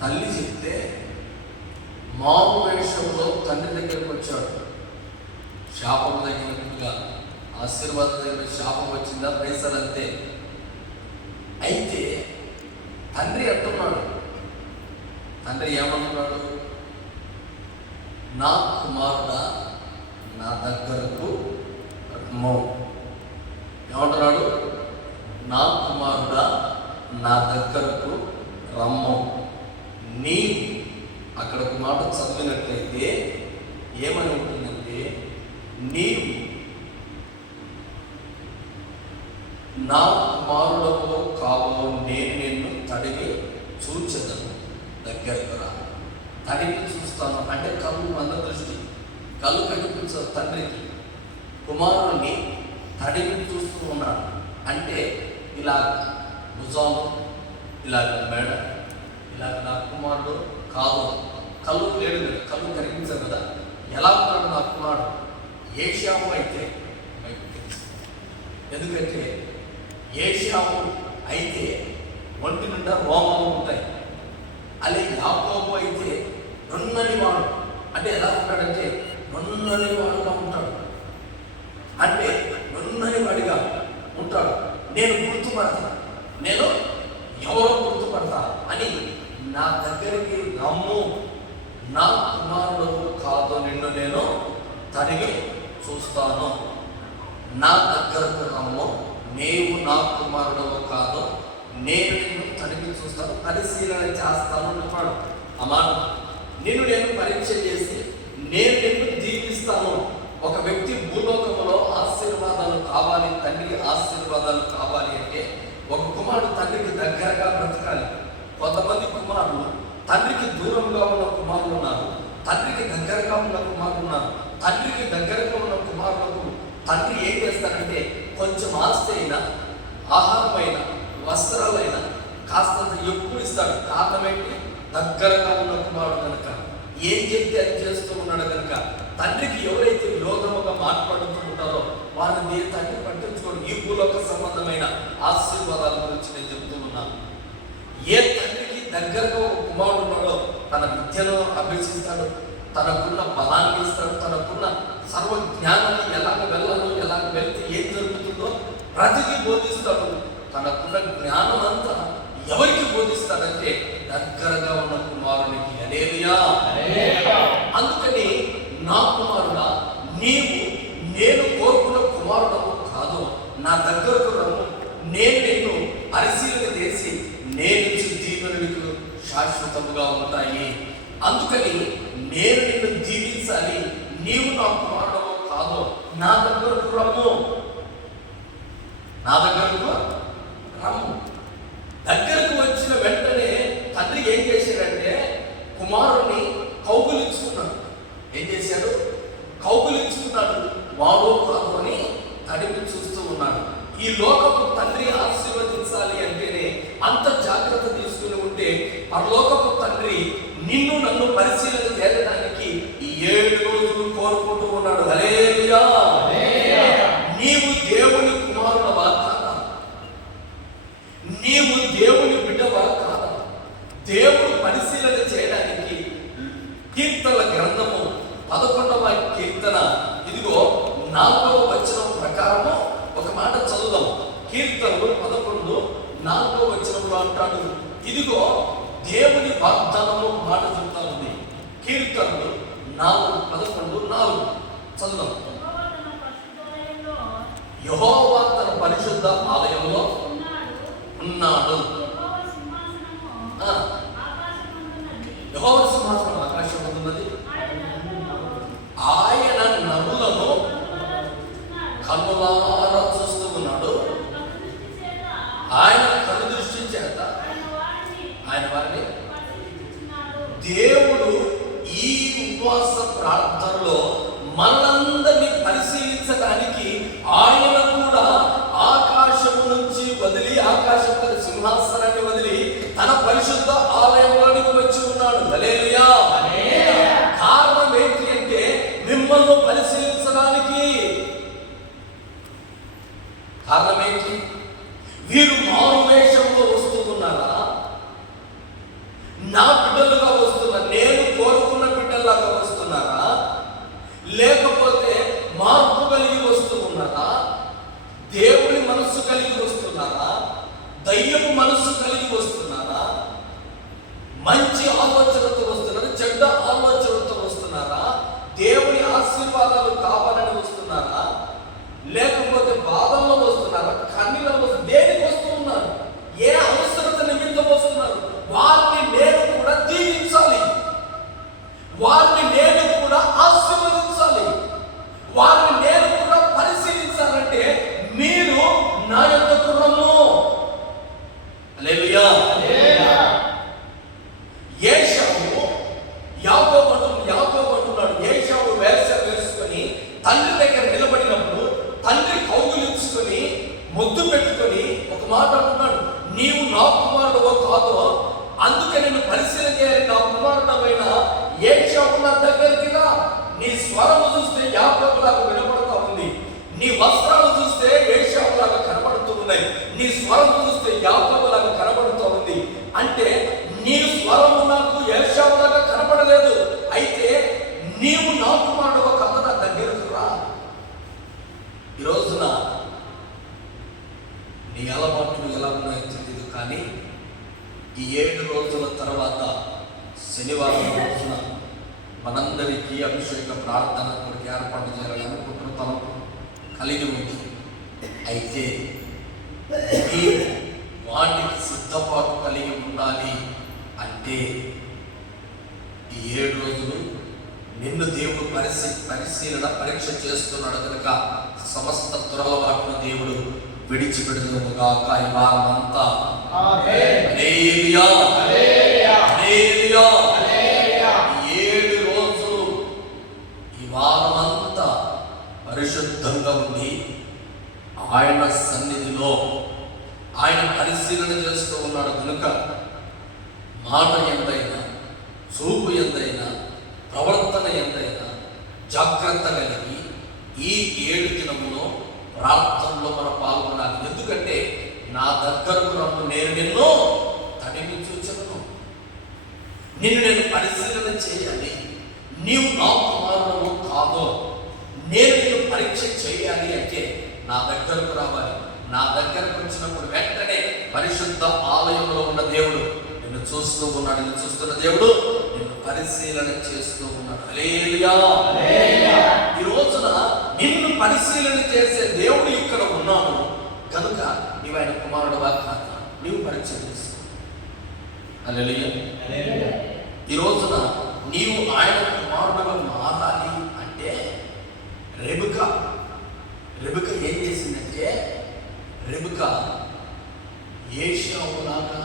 తల్లి చెప్తే మారు వేషంలో తండ్రి దగ్గరికి వచ్చాడు. శాపం తగినట్టుగా ఆశీర్వాదం దగ్గర శాపం వచ్చిందా, పైసలంతే. అయితే తండ్రి అంటున్నాడు, తండ్రి ఏమంటున్నాడు? నా కుమారుడా నా దగ్గరకు రమ్ము. ఏమంటున్నాడు? నా కుమారుడా నా దగ్గరకు రమ్ము. నీవు అక్కడ ఒక మాట చదివినట్లయితే ఏమని ఉంటుందంటే, నీవు నా కుమారుడవో కావో నేను నిన్ను తడివి చూచెదను, దగ్గరకు రా. తడివి చూస్తాను అంటే కళ్ళు మంద దృష్టి, కళ్ళు కనిపించదు తండ్రికి. కుమారుడిని తడివి చూస్తూ ఉన్నాడు అంటే ఇలా భుజాలు, ఇలాగ మెడ, ఇలాగ నా కుమారుడు కాదు. కళ్ళు లేడు కదా, కళ్ళు కనిపించదు కదా. ఎలా ఉన్నాడు నా కుమారుడు? ఏషావు అయితే, ఎందుకంటే ఏషావు అయితే ఒంటి నిండా రోమాలు ఉంటాయి. అలాగే యాకోబు అయితే నున్నని వాడు, అంటే ఎలా ఉంటాడంటే నున్నని వాడుగా ఉంటాడు, అంటే నున్నని వాడిగా ఉంటాడు. నేను గుర్తుపడతా, నేను ఎవరో గుర్తుపడతా అని నా దగ్గరికి రమ్ము, నా కుమారుడు కాదు నిన్ను నేను తరిగి చూస్తాను. నా దగ్గరకు రమ్ము, నీవు నా కుమారుడవు కాదు, నేను నిన్ను తరిగి చూస్తాను, పరిశీలన చేస్తాను అంటున్నాడు. అమ్మా, నిన్ను నేను పరీక్ష చేసి నేను నిన్ను దీవిస్తాను. ఒక వ్యక్తి భూలోకంలో ఆశీర్వాదాలు కావాలి, తండ్రి ఆశీర్వాదాలు కావాలి అంటే ఒక కుమారుడు తండ్రికి దగ్గరగా బ్రతకాలి. కొంతమంది కుమారులు తండ్రికి దూరంగా ఉన్న కుమారులు ఉన్నారు, తండ్రికి దగ్గరగా ఉన్న కుమారులు ఉన్నారు. తండ్రికి దగ్గరగా ఉన్న కుమారులకు తండ్రి ఏం చేస్తాడంటే కొంచెం ఆస్తి అయినా, ఆహారమైనా, వస్త్రాలైనా కాస్తంత ఎక్కువ ఇస్తాడు. కారణం ఏంటి? దగ్గరగా ఉన్న కుమారుడు కనుక, ఏం చెప్తే అది చేస్తూ ఉన్నాడు కనుక. తండ్రికి ఎవరైతే విరోధముగా మాట్లాడుతూ ఉంటారో వారిని తండ్రి పట్టించుకోండి. ఈ భూలోక సంబంధమైన ఆశీర్వాదాల గురించి నేను చెప్తూ ఉన్నాను. ఏ తండ్రికి దగ్గరగా ఒక కుమారుడు ఉన్నాడో తన విద్యను అభ్యసిస్తాడు, తనకున్న బలాన్ని ఇస్తాడు, తనకున్న సర్వ జ్ఞానాన్ని ఎలాగ వెళ్ళాలో, ఎలాగ వెళ్తే ఏం జరుగుతుందో ప్రతిదీ బోధిస్తాడు. తనకున్న జ్ఞానం అంతా ఎవరికి బోధిస్తాడంటే దగ్గరగా ఉన్న కుమారునికి. హల్లెలూయా. అందుకని నా కుమారుడా, నీవు నేను కోరుకున్న కుమారుడవు కాదు, నా దగ్గరకు రమ్ము, నేను నిన్ను పరిశీలన చేసి నేను దీవెనలకు శాశ్వతముగా ఉంటాయి. అందుకని నేను నిన్ను దీవించాలి. నీవు నా కుమారుడవు కాదు, నా దగ్గరకు రమ్ము, నా దగ్గరకు రమ్ము. దగ్గరకు వచ్చిన వెంటనే తండ్రి ఏం చేశాడంటే కుమారుడిని కౌగులించుకున్నాడు. ఏం చేశాడు? కౌగులించుకున్నాడు. వాడో కాదు అని తడిపి చూస్తూ ఉన్నాడు. ఈ లోకపు తండ్రి ఆశీర్వదించాలి అంటేనే అంత జాగ్రత్త తీసుకుని ఉంటే పరలోకపు తండ్రి నిన్ను నన్ను పరిశీలన చేయడానికి 7 రోజులు కోరుకుంటూ ఉన్నాడు. హల్లెలూయా. నీవు దేవుని కుమారుడవా కాదా? నీవు దేవుని బిడ్డవా కాదా? దేవుడు పరిశీలన చేయడానికి కీర్తనల గ్రంథము 11వ కీర్తన ఇదిగో 4వ వచనం ప్రకారము ఒక మాట చదువుదాం. కీర్తనలు 11:4 వచనంలో అంటాడు, ఇదిగో దేవుని వాగ్దానము మాట చెప్తా ఉంది. కీర్తనలు 4:11 చదువుదాం. యెహోవా తన పరిశుద్ధ ఆలయంలో ఉన్నాడు. యెహోవా సింహాసనం ఆకాశం ఉన్నది, ఆయన నరులను కన్నులారా చూస్తూ ఉన్నాడు. ఆయన కన్ను దృష్టి చేత ఆయన వారిని దేవుడు ఈ ఉపవాస ప్రార్థనలో మనందరినీ పరిశీలించడానికి ఆయన కూడా ఆకాశము నుంచి వదిలి, ఆకాశం సింహాసనాన్ని వదిలి తన పరిశుద్ధ ఆలయంలోనికి వచ్చి ఉన్నాడు. హల్లెలూయా. కారణం ఏంటి అంటే మిమ్మల్ని పరిశీలించడానికి. కారణం ఏంటి? వీరు మారువేషంలో వస్తున్నారా? నా బిడ్డ హల్లెలూయా. ఏశావు యాకోబు అంటున్నాడు, ఏశావు వేషం వేసుకొని తండ్రి దగ్గర నిలబడినప్పుడు తండ్రి కౌగిలించుకొని ముద్దు పెట్టుకొని ఒక మాట అంటున్నాడు, నీవు నా కుమారుడవో కాదో, అందుకే నేను పరిశీలన చేయాలి, నా కుమారుడమైన ఏశావు నా దగ్గరికి రా. నీ స్వరము చూస్తే యాకోబులాగా వినపడుతూ ఉంది, నీ వస్త్రాలు చూస్తే ఏశావులాగా కనబడుతూ ఉన్నాయి, నీ స్వరము చూస్తే యాకోబులాగా కనబడుతూ ఉంది. అంటే నీ స్వరము నాకు ఏశావులాగా కనబడలేదు, అయితే నీవు నా కుమారుడవో కాదో నా దగ్గరకు రా. ఈ రోజున నీ అలవాట్లు ఎలా ఉన్నాయో తెలియదు, కానీ ఈ 7 రోజుల తర్వాత శనివారం రోజున మనందరికీ అభిషేక ప్రార్థన కొరకు ఏర్పాటు చేయాలని అనుకుంటున్న తలపు కలిగి ఉంది. అయితే ఈ వాటికి సిద్ధపాటు కలిగి ఉండాలి. అంటే ఈ 7 రోజులు నిన్ను దేవుడు పరిశీలన పరీక్ష చేస్తున్నాడు కనుక సమస్త దురలవాటును దేవుడు విడిచిపెడుగాక ఈ వారం అంతా. హల్లెలూయా, హల్లెలూయా. 7 రోజులు ఈ వారం అంతా పరిశుద్ధంగా ఉండి ఆయన సన్నిధిలో ఆయన పరిశీలన చేస్తూ ఉన్నాడు కనుక మాట ఎంతైనా, చూపు ఎంతైనా, ప్రవర్తన ఎంతైనా జాగ్రత్త కలిగి ఈ 7 దినములో ప్రార్థనలో మనం పాల్గొనాలి. ఎందుకంటే నా దగ్గరకు రమ్ము, నేను నిన్ను తడిమి చూచను, నిన్ను నేను పరిశీలన చేయాలి, నీవు నా కుమారుడవు కాదో, నేను నిన్ను పరీక్ష చేయాలి. అంటే నా దగ్గరకు రావాలి. నా దగ్గరకు వచ్చినప్పుడు వెంటనే పరిశుద్ధ ఆలయంలో ఉన్న దేవుడు నిన్ను చూస్తూ ఉన్నాడు, నిన్ను చూస్తున్న దేవుడు నిన్ను పరిశీలన చేస్తూ ఉన్నాడు. హల్లెలూయా. ఈ రోజున నిన్ను పరిశీలన చేసే దేవుడు ఇక్కడ ఉన్నాడు కనుక నీవు ఆయన కుమారుడువా కాదా నీవు పరీక్ష చేసుకో. హల్లెలూయా. ఈ రోజున నీవు ఆయన కుమారుడుగా మారాలి అంటే రెబెకా ఏం చేసిందంటే, రెబెకా ఏశావులాగా,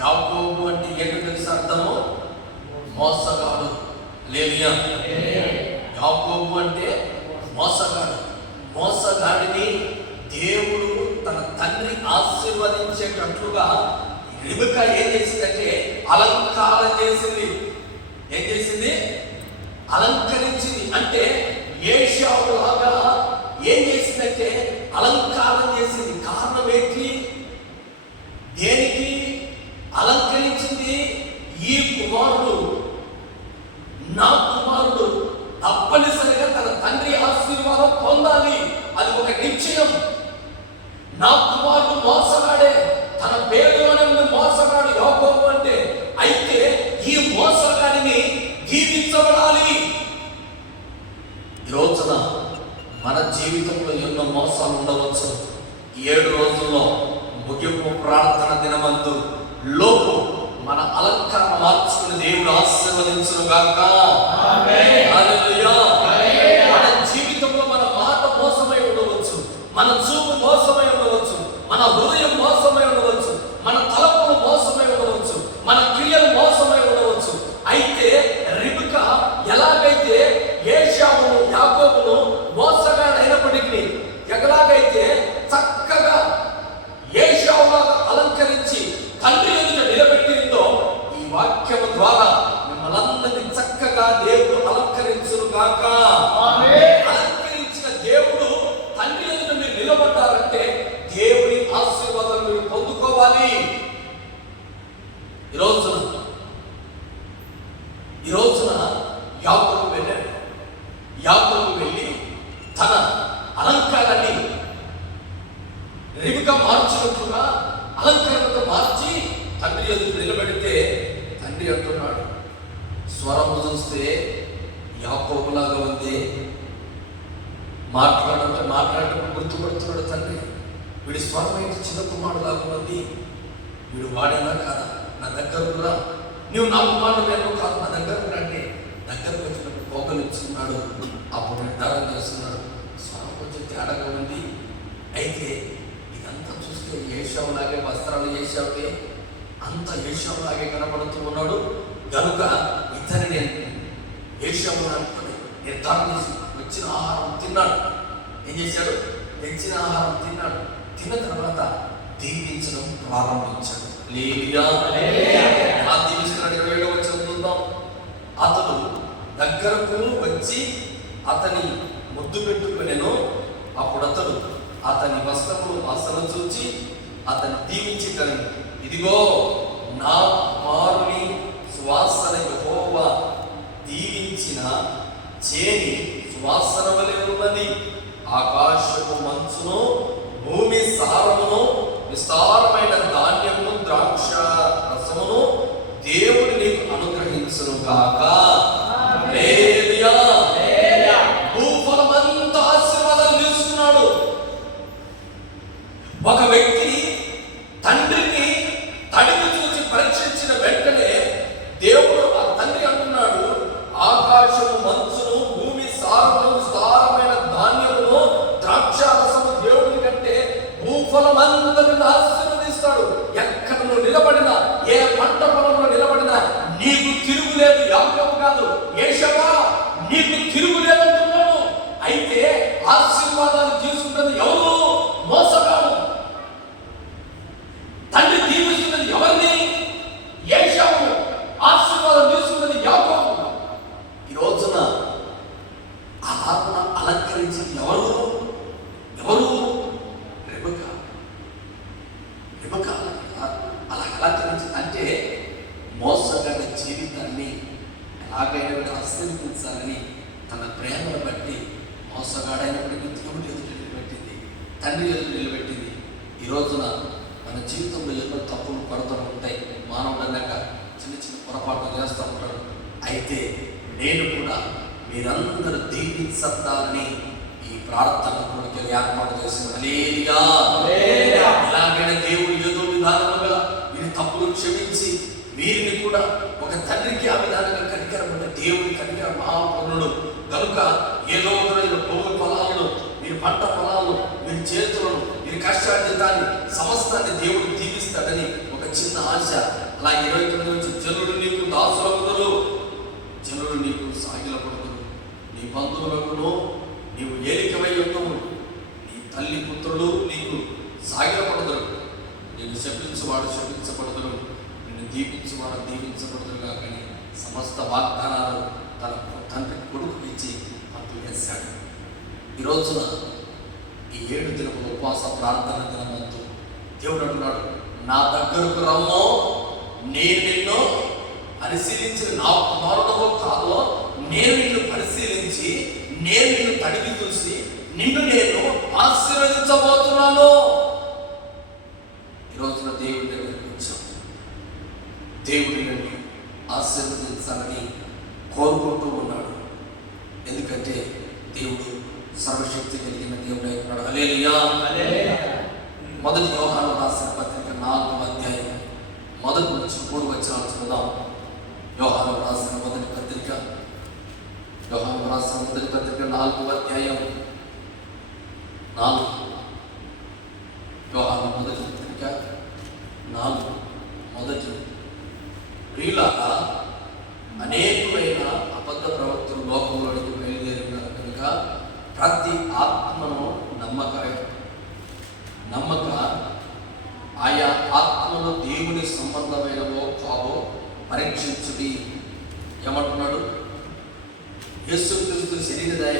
యాకోబు అంటే ఏంటో తెలుసు అర్థము, మోసగాడు. హల్లెలూయా. యాకోబు అంటే మోసగాడు. మోసగాడిని దేవుడు తన తండ్రి ఆశీర్వదించేటట్లుగా రెబెకా ఏం చేసిందంటే అలంకారం చేసింది. ఏం చేసింది? అలంకరించింది. అంటే ఏశావులాగా ఏం చేసిందంటే అలంకారం చేసింది. కారణం ఏంటి? దేనికి అలంకరించింది? ఈ కుమారుడు, నా కుమారుడు తప్పనిసరిగా తన తండ్రి ఆశీర్వాదం పొందాలి, అది ఒక నిశ్చయం. నా కుమారుడు మోసగాడే, తన పేరులోనే ఉంది మోసగాడు యాకోబు అంటే. అయితే ఈ మోసగాడిని దీవించబడాలి. ఈ రోజున మన జీవితంలో ఎన్నో మోసాలు ఉండవచ్చు. 7 రోజుల్లో ముగింపు ప్రార్థన దినమందు లోపు మన అలంకరణ మార్చుకుని దేవుడు ఆశీర్వదించును గాక. హల్లెలూయా. మన జీవితంలో మన మాట మోసమై ఉండవచ్చు, మన చూపు మోసమై ఉండవచ్చు, మన హృదయం మోసమై ఉండవచ్చు, మన తలపులు మోసమై ఉండవచ్చు, మన క్రియలు మోసమై ఉండవచ్చు. అయితే రెబెకా ఎలాగైతే ఏశావును యాకోబును మోసగాడైనప్పటికీ ఎలాగైతే చక్కగా ఏశావులాగా అలంకరించి తండ్రి ఎదుట నిలబెట్టిందో, ఈ వాక్యము ద్వారా మిమ్మల్ని చక్కగా దేవుడు అలంకరించును గాక. అలంకరించిన దేవుడు తండ్రి ఎదుట మీరు నిలబడ్డారంటే దేవుని ఆశీర్వాదం మీరు పొందుకోవాలి. ఈ రోజున యాకోబు వెళ్ళాడు. యాకోబు వెళ్ళి తన అలంకారాన్ని రెబెకా మార్చినట్లుగా అలంకరణతో మార్చి తండ్రి ఎదుట నిలబెడితే తండ్రి అంటున్నాడు, స్వరం చూస్తే యాకోబులాగా ఉంది, మాట్లాడటం గుర్తుపడుతున్నాడు తండ్రి. వీడి స్వరం ఏంటి చిన్న కుమారులాగా ఉంది, వీడు వాడేనా కాదా, నా దగ్గరకు రా, నువ్వు నా కుమారుడు ఏమో కాదు, నా దగ్గరకు రండి. దగ్గరకు వచ్చినప్పుడు పోగలు ఇచ్చుకున్నాడు. అప్పుడు నిర్ధారణ చేస్తున్నాడు, స్వరం కొంచెం తేడాగా ఉంది. అయితే ఇదంతా చూస్తే చూస్తే ఏషావులాగే వస్త్రాలు ఏషావుకే అంత ఏషావులాగే కనబడుతూ ఉన్నాడు. కనుక ఇతని నేను ఏషావు అనుకుని నిర్ధారణ చేసి వచ్చిన ఆహారం తిన్నాడు. ఏం చేశాడు? తెచ్చిన ఆహారం తిన్నాడు. తిన్న తర్వాత దీవించడం ప్రారంభించాడు. దీవిస్తున్నాడు. 27వ వచనం చూద్దాం. అతడు దగ్గరకు వచ్చి అతని ముద్దు పెట్టుకునేను. అప్పుడు అతడు అతని వస్త్రములు వాసన చూచి అతని దీవించి ఇదిగో నా కుమారుని సువాసన యెహోవా దీవించిన చేని సువాసన వలె ఉన్నది. ఆకాశపు మంచును భూమి సారమును విస్తారమైన ధాన్యమును ద్రాక్ష రసమును దేవుడు నీకు అనుగ్రహించును గాక. భూఫలమంతా ఆశీర్వాదాలు తీసుకున్నాడు. ఒక వ్యక్తి తండ్రిని తడిమి చూసి పరీక్షించిన వెంటనే దేవుడు ఆ తండ్రి అంటున్నాడు, ఆకాశము మంచును భూమి సారమును విస్తారమైన ధాన్యమును ద్రాక్ష రసము దేవుడి కంటే భూఫలమంతటిని ఆశీర్వదిస్తాడు. ఎక్కడ నువ్వు నిలబడినా, ఏ పంట పొలంలో నిలబడినా నీకు తిరుగులేదు. యాకోబు కాదు, ఏషవా నీకు తిరుగులేదంటున్నాడు. అయితే ఆశీర్వాదాలు తీసుకున్నది ఎవరు? మోసగాడు. తండ్రి దీవిస్తున్నది ఎవరిని? ఏషావు. ఆశీర్వాదం తీసుకున్నది యాకోబు. ఈ రోజున ఆ ఆత్మ అలంకరించింది ఎవరు? రెబెకా. అలా అలంకరించింది అంటే మోసగాడి జీవితాన్ని ఎలాగైనా ఆశీర్వదించాలని తన ప్రేమను బట్టి మోసగాడైనప్పటికీ దేవుడి ఎదురు నిలబెట్టింది, తండ్రి ఎదురు నిలబెట్టింది. ఈ రోజున మన జీవితంలో ఎన్నో తప్పులు కొరతలు ఉంటాయి. మానవుడు అన్నాక చిన్న చిన్న పొరపాట్లు చేస్తూ ఉంటాడు. అయితే నేను కూడా మీరందరూ దీవించాలని ఈ ప్రార్థన కొడుకు ఏర్పాటు చేసిన ఎలాగైనా దేవుడు ఏదో విధానముగా వీరి తప్పులు క్షమించి వీరిని కూడా ఒక తండ్రికి ఆ విధానంగా కనికరమైన దేవుడి కనికర మహాపూర్ణుడు. కనుక ఏదో భూమి పొలాలను, మీరు పంట పొలాలను, మీరు చేతులను, మీరు కష్టార్జితాన్ని సమస్తాన్ని దేవుడు దీవిస్తాడని ఒక చిన్న ఆశ. అలా 29 నుంచి జనులు నీకు దాసులగుదురు, జనులు నీకు సాగిలపడుదురు, నీ బంధువులకును నీవు ఏలికమై ఉండవు, నీ తల్లి పుత్రులు నీకు సాగిలపడుదురు, నీకు శపించువాడు శపించబడుదురు, నిన్ను దీవించువాడు దీవించబడుదురుగా. కానీ సమస్త వాగ్దానాలు తన తండ్రి కొడుకు ఇచ్చి పంపిణీ చేశాడు. ఈ రోజున ఈ 7 దినముల ఉపవాస ప్రార్థన దినమందు దేవుడు అంటున్నాడు, నా దగ్గరకు రమ్మో, నేను నిన్ను పరిశీలించి, నా కుమారుడవో కాదో నేను నిన్ను పరిశీలించి, నేను నిన్ను తడిగి చూసి నిన్ను నేను ఆశీర్వదించబోతున్నాను. ఈ రోజున దేవుడి దగ్గరికి వచ్చాం. దేవుడి నన్ను ఆశీర్వదించాలని కోరుకుంటూ ఉన్నాడు. ఎందుకంటే దేవుడు సర్వశక్తి కలిగిన దేవుడు అయినాడు. హల్లెలూయా. మొదటి యోహాను రాసిన పత్రిక 4వ అధ్యాయం మొదటి నుంచి 3 వచనాలు చదువుదాం. యోహాను రాసిన మొదటి పత్రిక 4వ అధ్యాయం 4. యోహాను మొదటి పత్రిక 4 మొదటి. ప్రియులారా, అనేకులైన అబద్ధ ప్రవక్తలు లోకంలోనికి బయలుదేరి ఉన్నారు కనుక ప్రతి ఆత్మను నమ్మక ఆయా ఆత్మలు దేవుని సంబంధమైనవో కావో పరీక్షించుడి. ఏమంటున్నాడు? యేసుక్రీస్తు శరీరదాయ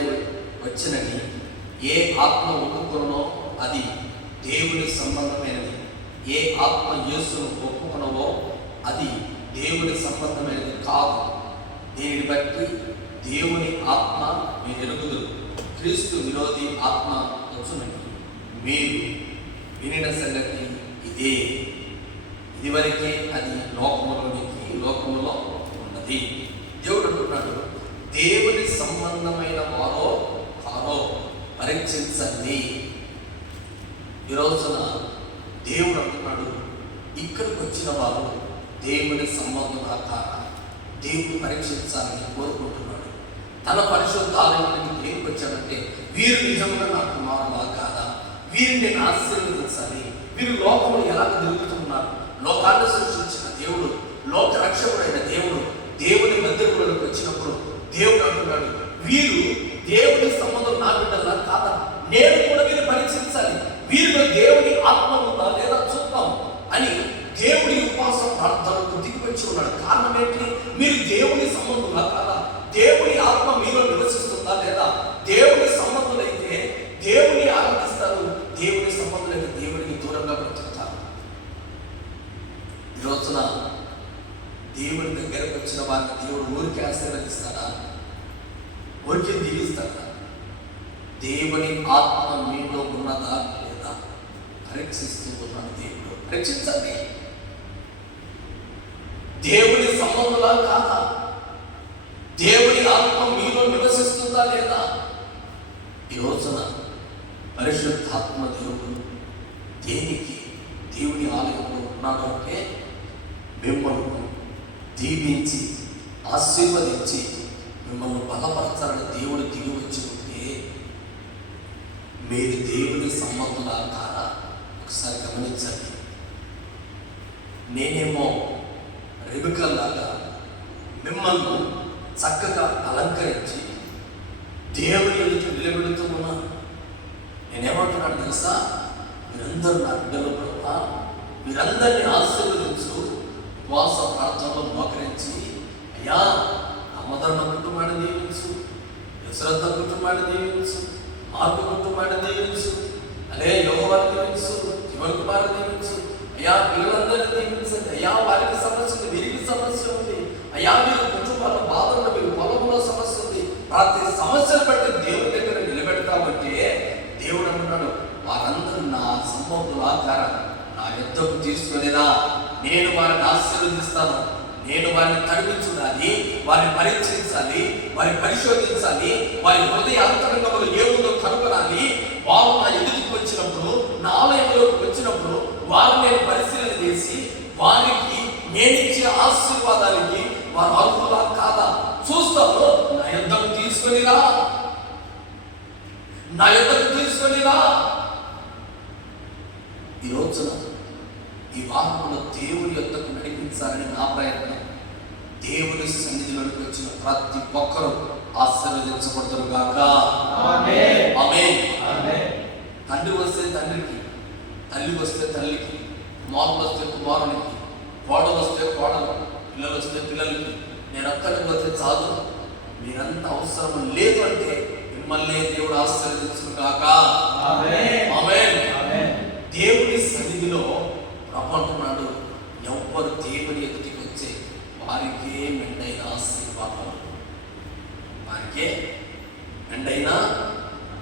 వచ్చినని ఏ ఆత్మ ఒప్పుకొనో అది దేవుని సంబంధమైనది, ఏ ఆత్మ యేసును ఒప్పుకొనవో అది దేవుని సంబంధమైనది కాదు. దీనిని బట్టి దేవుని ఆత్మ మీరు ఎరుగుదురు, క్రీస్తు విరోధి ఆత్మ వచ్చునని మీరు వినిన సంగతి ఇదే. ఇదివరకే అది లోకములో ఉన్నది. దేవుడు అంటున్నాడు, దేవుని సంబంధమైన వారో కారో పరీక్షించండి. ఈ రోజున దేవుడు అంటున్నాడు, ఇక్కడికి వచ్చిన వారు దేవుని సంబంధం కాక దేవుడు పరీక్షించాలని కోరుకుంటున్నాడు. తన పరిశుద్ధాలయానికి దేనికి వచ్చాడంటే వీరు నిజంగా నా కుమారులా కాదా, వీరిని నేను ఆశీర్వదించాలి, మీరు లోకంలో ఎలాగ తిరుగుతున్నారు? లోకాన్ని సృష్టించిన దేవుడు, లోక రక్షకుడైన దేవుడు దేవుని మధ్యలోకి వచ్చినప్పుడు దేవుడు అంటున్నాడు, వీరు దేవుని సంబంధం నా బిడ్డలా కాదా? నేను కూడా వీరు పరీక్షించాలి, వీరిలో దేవుని ఆత్మ ఉందా లేదా చూద్దాం అని దేవుడి ఉపవాస ప్రార్థనకు దిగివచ్చి ఉన్నాడు. కారణం ఏంటి? మీరు దేవుని సంబంధంలా కాదా? దేవుని ఆత్మ మీలో నివసిస్తుందా లేదా? దేవుని సంబంధులైతే దేవుని ఆరాధిస్తారు, దేవుని సంబంధులైతే దేవుడికి దూరంగా బ్రతుకుతారు. ఈ రోజున దేవుని దగ్గరకు వచ్చిన వారిని దేవుడు ఊరికి ఆశీర్వదిస్తాడా? ఊరికి దీవిస్తాడా? దేవుని ఆత్మ మీలో ఉన్నదా లేదా పరీక్షిస్తూ ఉన్నాడు దేవుడు. పరీక్షించండి. దేవుని సంబంధులా కాదా? దేవుని ఆత్మ మీలో నివసిస్తుందా లేదా? ఈ రోజున పరిశుద్ధాత్మ దేవుడు దేనికి దేవుని ఆలయంలో ఉన్నాడు అంటే మిమ్మల్ని దీవించి ఆశీర్వదించి మిమ్మల్ని బలపరచాలని దేవుడు దిగి వచ్చి ఉంటే మీరు దేవుని సంబంధులా కాదా? ఒకసారి గమనించండి. నేనేమో రెబెక్కలాగా మిమ్మల్ని చక్కగా అలంకరించి దేవుని ఎదుట నిలబెడుతూ ఉన్నాను. నేనేమంటున్నాను తెలుసా? మీరందరూ నా బిడ్డలు కూడా, మీరందరినీ ఆశీర్వదించు. ఉపవాస ప్రార్థనలో మోకరించి, అయ్యా అమ్మదన్న కుటుంబాన్ని దీవించు, యశ్రద్ధ కుటుంబాన్ని దీవించు, మార్పు కుటుంబాన్ని దీవించు, అదే యోగవాన్ని దీవించు, జీవన కుమారుని దీవించు, అయ్యా పిల్లలందరినీ దీవించండి, అయ్యా వారికి సమస్య ఉంది, వీరికి సమస్య ఉంది, అయ్యా మీరు కుటుంబాల బాధల్లో, మీరు పొలంలో సమస్య ఉంది, ప్రతి సమస్యను బట్టి దేవుడి దగ్గర నిలబెడతామంటే దేవుడు అంటున్నాడు, వారందరూ నా సంబంధుల ఆకారం నా యుద్ధకు తీసుకునేదా, నేను వారిని ఆశీర్వదిస్తాను, నేను వారిని తడిపించాలి, వారిని పరీక్షించాలి, వారిని పరిశోధించాలి, వారి హృదయ అంతరంగంలో ఏముందో కనుగొనాలి. వారు నా ఎదుటికి వచ్చినప్పుడు, నా ఆలయంలోకి వచ్చినప్పుడు వారు నేను పరిశీలన చేసి వారికి నేను ఇచ్చే ఆశీర్వాదానికి వారు అర్హులా కాదా చూస్తాను. నా యుద్ధకు తీసుకొనిరా, నా యుద్ధకు తీసుకొనిరా. ఈ రోజున ఈ వాహనంలో దేవుని యుద్ధకు నడిపించాలని నా ప్రయత్నం. దేవుని సన్నిధిలోకి వచ్చిన ప్రతి ఒక్కరూ ఆశీర్వదించబడతారు గాక. ఆమేన్. ఆమేన్. తండ్రి వస్తే తండ్రికి, తల్లి వస్తే తల్లికి, కుమారుడు వస్తే కుమారునికి, కోడలు వస్తే కోడలు, పిల్లలు వస్తే పిల్లలకి, నేను అక్కడికి వస్తే చాలు, మీరంత అవసరం లేదు అంటే మిమ్మల్ని దేవుడు ఆశీర్వదించును గాక. ఆమేన్. ఆమేన్. దేవుని సన్నిధిలో అంటున్నాడు, ఎవ్వరు దేవుని ఎదుటికి వచ్చే వారికే మెండైన ఆశీర్వాదం, వారికే మెండైన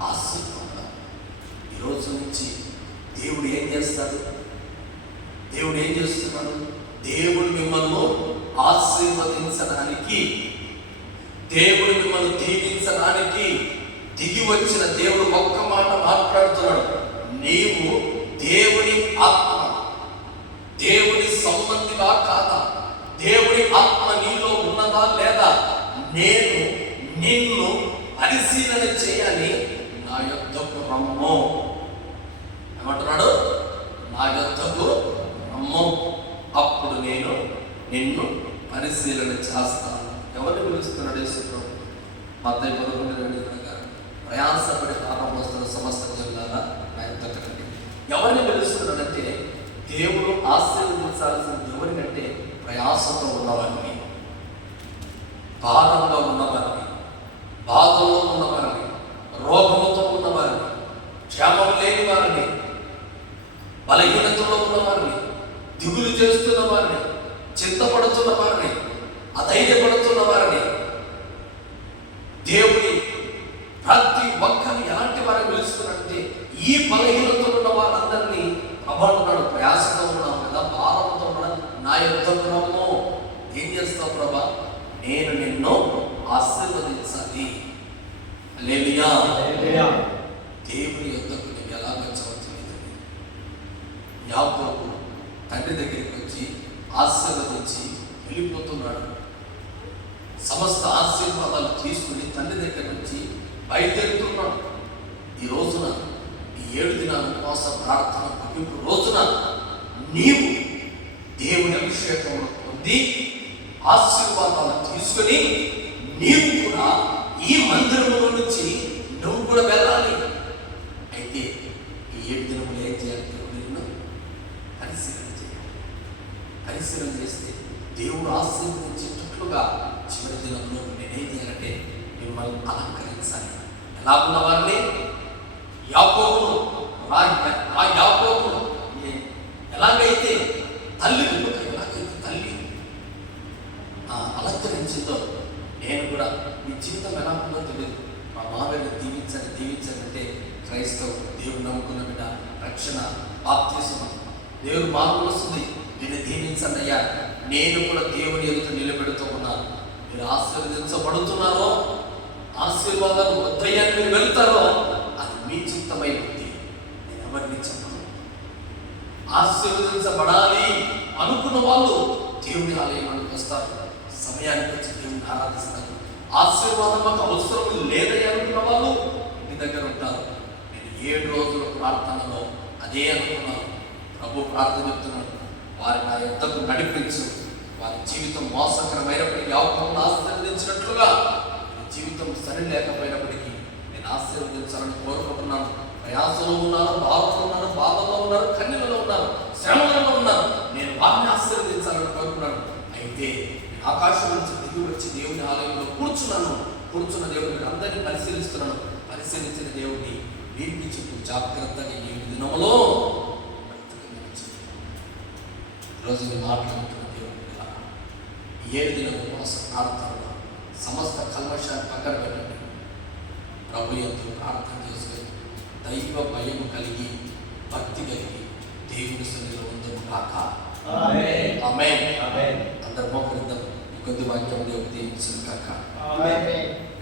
ఆశీర్వాదం. ఈరోజు నుంచి దేవుడు ఏం చేస్తాడు? దేవుడు ఏం చేస్తున్నాడు? దేవుడు మిమ్మల్ని ఆశీర్వదించడానికి, దేవుడు మిమ్మల్ని దీవించడానికి దిగి వచ్చిన దేవుడు ఒక్క మాట మాట్లాడుతున్నాడు. నీవు దేవుని ఆత్మ, దేవుని సంబంధిగా కాదా? దేవుని ఆత్మ నీలో ఉన్నదా లేదా? నేను నిన్ను పరిశీలన చేయాలి. నా యొద్దకు రమ్ము ఏమంటున్నాడు? నా యొద్దకు రమ్ము, అప్పుడు నేను నిన్ను పరిశీలన చేస్తాను. ఎవరిని పిలుస్తున్నాడు యేసుప్రభు? మత్తయి 11:2 ప్రయాసపడి ప్రారంభస్తున్న సమస్త జనులారా నా యొద్దకు రండి. ఎవరిని పిలుస్తున్నాడంటే దేవుడు ఆశీర్వదించాల్సిన ఎవరికంటే ప్రయాసంతో ఉన్నవారిని, భారంగా ఉన్నవారిని, బాధలో ఉన్నవారిని, రోగముతో ఉన్నవారిని, క్షేమం లేని వారిని, బలహీనతలో ఉన్నవారిని, దిగులు చేస్తున్న వారిని, చింతపడుతున్న వారిని, అధైర్యపడుతున్న వారిని, దేవుని ప్రతి ఒక్కరిని ఎలాంటి వారిని పిలుస్తున్నాడంటే ఈ బలహీనతలో ఉన్న వారందరినీ ప్రభాన్నాడు. ప్రయాసంతో ఉన్నాం కదా, భారంతో ఉన్నాడు, నా యొద్దకు రమ్ము. ఏం చేస్తావు ప్రభా? నేను నిన్ను ఆశీర్వదించాలి. హల్లెలూయా. దేవుని యొద్దకు నువ్వు ఎలా వచ్చవట్లేదు? యాకోబు తండ్రి దగ్గరికి వచ్చి ఆశీర్వదించి వెళ్ళిపోతున్నాడు. సమస్త ఆశీర్వాదాలు తీసుకుని తండ్రి దగ్గర నుంచి బయలుదేరుతున్నాడు. ఈ రోజున ఈ 7 దినాల ఉపవాస ప్రార్థన ముగింపు రోజున నీవు దేవుని అభిషేకమును పొంది ఆశీర్వాదాలు తీసుకొని నీవు కూడా ఈ మందిరంలో నుంచి నువ్వు కూడా వెళ్ళాలి. అయితే ఈ 7 దినములు ఏం చేయాలి? దేవుడు పరిశీలన చేయాలి. పరిశీలన చేస్తే దేవుడు ఆశీర్వదించేటట్లుగా చివరి దినంలో నేనేం చేయాలంటే మిమ్మల్ని అలంకరించాలి. ఎలా ఉన్న వారిని యాకోబును ఎలాగైతే తల్లి అలంకరించిందో నేను కూడా మీ జీవితం ఎలా ఉందో తెలియదు. మా మామయ్యని దీవించాలంటే క్రైస్తవుడు, దేవుడు నమ్ముకున్న బిడ్డ, రక్షణ, బాప్తిస్మం, దేవుడు మార్పు వస్తుంది. నేను దీవించండి అయ్యా, నేను కూడా దేవుని ఎదుట నిలబెడుతూ ఉన్నాను. మీరు ఆశీర్వదించబడుతున్నారో, ఆశీర్వాదాలు వద్దయ్యాన్ని మీరు వెళ్తారో, అది మీ చిత్తమై ఉంది. నేను ఎవరిని చెప్పను. ఆశీర్వదించబడాలి అనుకున్న వాళ్ళు దేవుని ఆలయానికి వస్తారు, సమయానికి వచ్చి దేవుని ఆరాధిస్తారు. ఆశీర్వాదం మాకు అవసరం లేదని అనుకున్న వాళ్ళు ఇంటి దగ్గర ఉంటారు. నేను 7 రోజుల ప్రార్థనలో అదే అనుకున్నాను. ప్రభు ప్రార్థన చెప్తున్నాను, వారి నా యొద్దకు నడిపించు. వారి జీవితం మోసకరమైనప్పటికీ యాకోబును ఆశీర్వదించినట్లుగా జీవితం సరి లేకపోయినప్పటికీ నేను ఆశీర్వదించాలని కోరుకుంటున్నాను. ప్రయాసంలో ఉన్నారు, భావంలో ఉన్నారు, బాధలో ఉన్నారు, కన్నీళ్ళలో ఉన్నారు, శ్రమలలో ఉన్నారు. నేను వారిని ఆశీర్వదించాలని కోరుకున్నాను. అయితే ఆకాశం నుంచి దిగి వచ్చి దేవుని ఆలయంలో కూర్చున్న దేవుడిని అందరినీ పరిశీలిస్తున్నాను. పరిశీలించిన దేవుడిని వీటిని చుట్టూ జాగ్రత్తగా 7 దినములో ఈరోజు మాట్లాడుతున్న దేవుడి 7 దినం ఉపవాస ప్రార్థనలో సమస్త కల్మషాన్ని పక్కన పెట్టండి. ప్రభు ఎంతో ప్రార్థన చేసుకొని దైవ భయం కలిగి, భక్తి కలిగి దేవుని సన్నిధిలో ఉందము కాక. ఆమేన్. అందరూ మోకరిద్దాం. కొద్ది వాక్యం దేవుడు దీవించును కాక.